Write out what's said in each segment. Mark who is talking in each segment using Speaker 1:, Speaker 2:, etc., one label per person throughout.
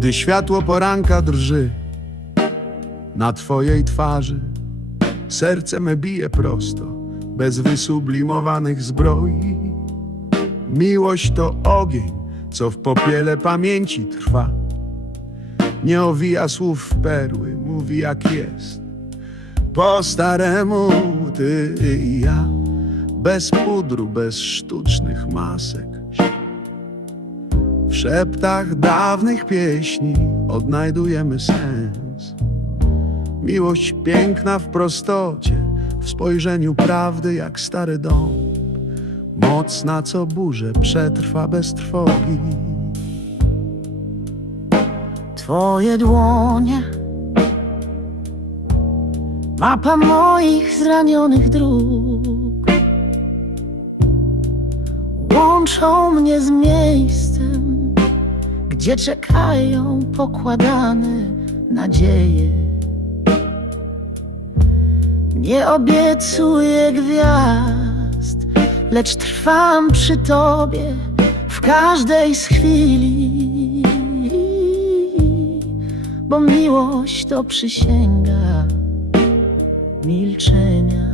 Speaker 1: Gdy światło poranka drży na twojej twarzy, serce me bije prosto, bez wysublimowanych zbroi. Miłość to ogień, co w popiele pamięci trwa. Nie owija słów w perły, mówi jak jest. Po staremu ty i ja, bez pudru, bez sztucznych masek. W szeptach dawnych pieśni odnajdujemy sens. Miłość piękna w prostocie, w spojrzeniu prawdy jak stary dom. Mocna co burzę przetrwa bez trwogi.
Speaker 2: Twoje dłonie Mapa moich zranionych dróg Łączą mnie z miejscem Gdzie czekają pokładane nadzieje? Nie obiecuję gwiazd Lecz trwam przy tobie w każdej z chwili. Bo miłość to przysięga milczenia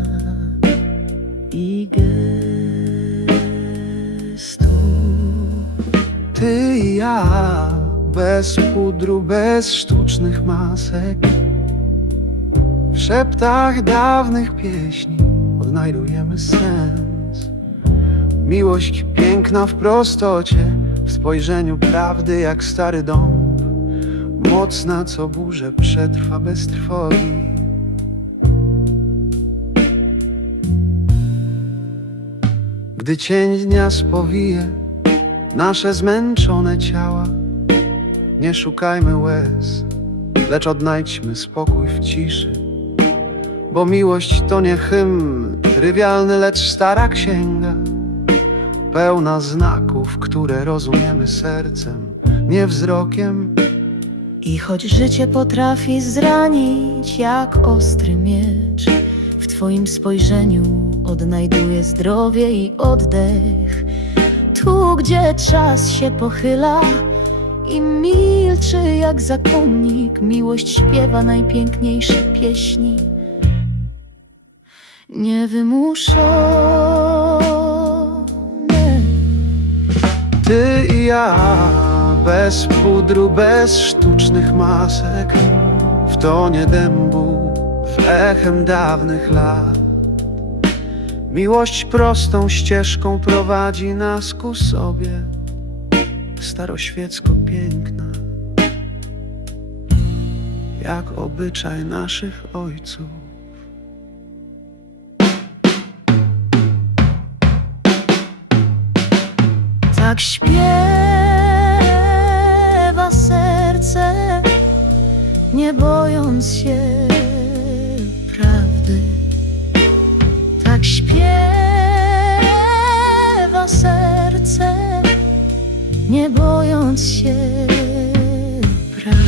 Speaker 1: Ty i ja, bez pudru, bez sztucznych masek. W szeptach dawnych pieśni odnajdujemy sens. Miłość piękna w prostocie, w spojrzeniu prawdy jak stary dom. Mocna co burzę przetrwa bez trwogi. Gdy cień dnia spowije nasze zmęczone ciała, nie szukajmy łez, lecz odnajdźmy spokój w ciszy. Bo miłość to nie hymn trywialny, lecz stara księga, pełna znaków, które rozumiemy sercem, nie wzrokiem.
Speaker 2: I choć życie potrafi zranić jak ostry miecz, w Twoim spojrzeniu odnajduję zdrowie i oddech. Tu, gdzie czas się pochyla i milczy jak zakonnik, miłość śpiewa najpiękniejsze pieśni. Niewymuszone.
Speaker 1: Ty i ja, bez pudru, bez sztucznych masek, w tonie dębu, w echem dawnych lat. Miłość prostą ścieżką prowadzi nas ku sobie, staroświecko piękna, jak obyczaj naszych ojców.
Speaker 2: Tak śpiewa serce, nie bojąc się nie bojąc się prawdy.